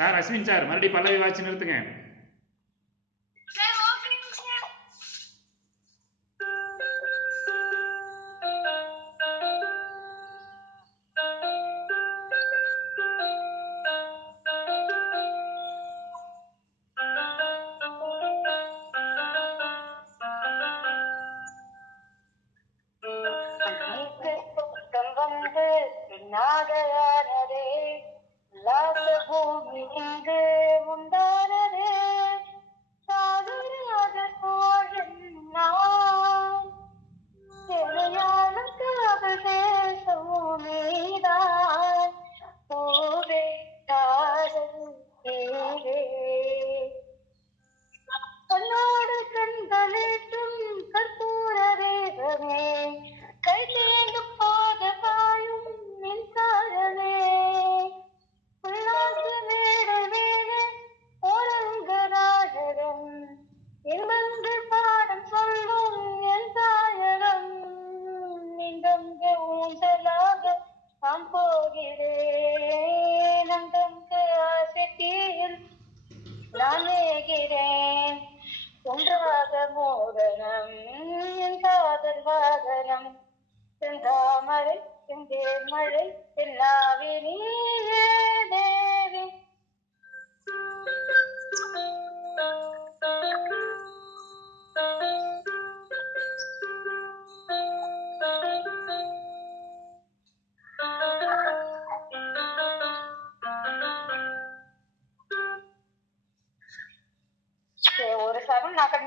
Sir Ashwin sir மறுபடியும் பல்லவி watch நிறுத்துங்க. நாகையா உலகும் இன்று வாகனம் செந்தாமரை செந்தேமழை தென்னாவி நீயே தேவி. ஒரு சரம் நான்